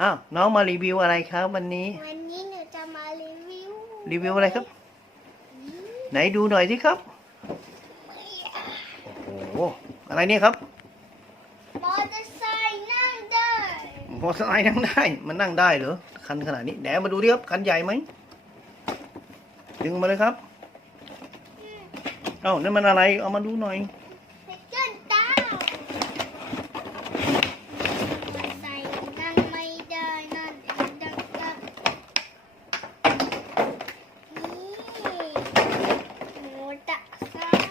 อ้าวน้องมารีวิวอะไรครับวันนี้ วันนี้หนูจะมารีวิว รีวิวอะไรครับ ไหนดูหน่อยสิครับ โอ้โห อะไรเนี่ยครับ มอเตอร์ไซค์นั่งได้ มอเตอร์ไซค์นั่งได้ มันนั่งได้เหรอ คันขนาดนี้แหนมาดูดิครับ คันใหญ่ไหม ดึงมาเลยครับ เอ้านั่นมันอะไร เอามาดูหน่อย ไปเจิ้นตามอเตอร์ไซค์นั่งไม่ได้นั่นดังดังนี่มอเตอร์ไซค์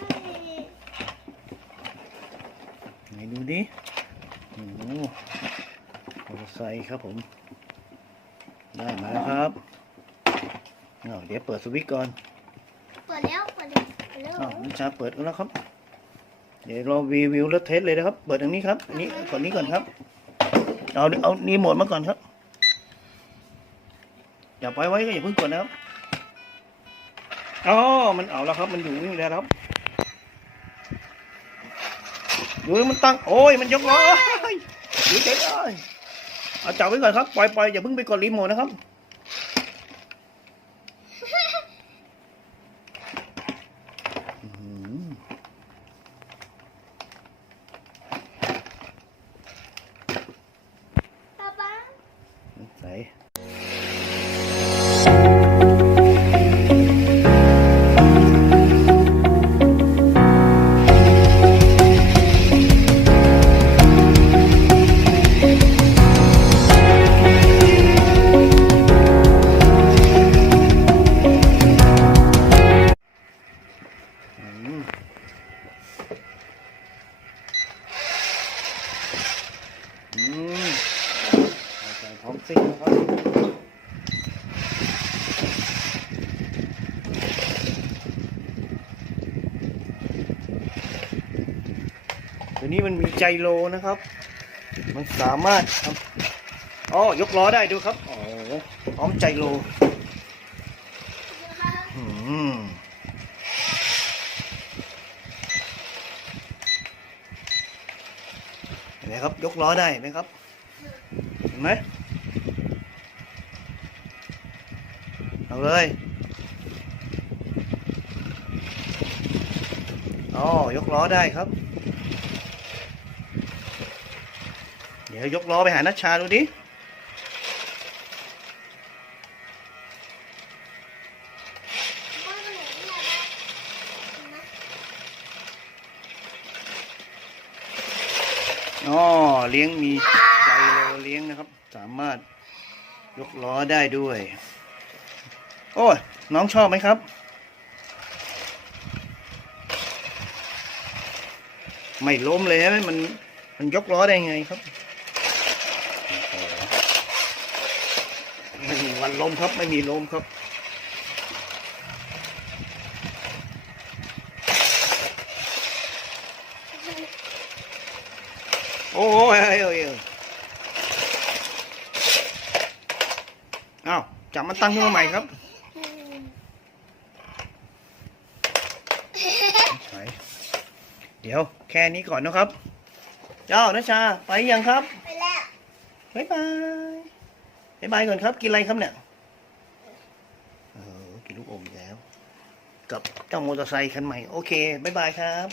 ไหน ดูดิโอ้โหมอเตอร์ไซค์ครับผม ได้มาแล้วครับเอาเดี๋ยวเปิดสวิตช์ก่อน เปิดแล้ว เปิดแล้วเปิดแล้วอ้าวนิชาเปิดกันแล้วครับ เดี๋ยวรอรีวิวแล้วเทสเลยนะครับ เปิดอันนี้ครับอันนี้ก่อนนี้ก่อนครับ เอาเอานี่โหมดมาก่อนครับ อย่าปล่อยไว้ก็อย่าเพิ่งกดนะครับอ๋อมันเอาแล้วครับ มันอยู่นี่แล้วครับ ดูมันตั้งโอ้ยมันยกล้อเฮ้ยเฉยเลยเอาจับไว้ก่อนครับปล่อยปล่อยอย่าเพิ่งไปกดรีโมทนะครับ สิ่งนะครับตัวนี้มันมีใจโลนะครับ มันสามารถอ๋อยกล้อได้ดูครับอ๋อพร้อมใจโลอืมเห็นไหมครับยกล้อได้ไหมครับเห็นไหม เอาเลยอ๋อยกล้อได้ครับ เดี๋ยวยกล้อไปหานัชชาดูดิอ๋อเลี้ยงมีใจโลเลี้ยงนะครับ สามารถยกล้อได้ด้วย โอ้ยน้องชอบไหมครับ ไม่ล้มเลยมันมันยกล้อได้ไงครับไม่มีวันล้มครับไม่มีล้มครับโอ้ยเอ้ยเอ้ยเอ้ยอ้าวจับมันตั้งขึ้นมาใหม่ครับ ไหนเดี๋ยวแค่นี้ก่อนนะครับ เจ้านะชา ไปยังครับไปแล้วบ๊ายบายบ๊ายบายก่อนครับ กินอะไรครับเนี่ยเออกินลูกอมอีกแล้ว กับเจ้ามอเตอร์ไซค์คันใหม่ โอเคบ๊ายบายครับ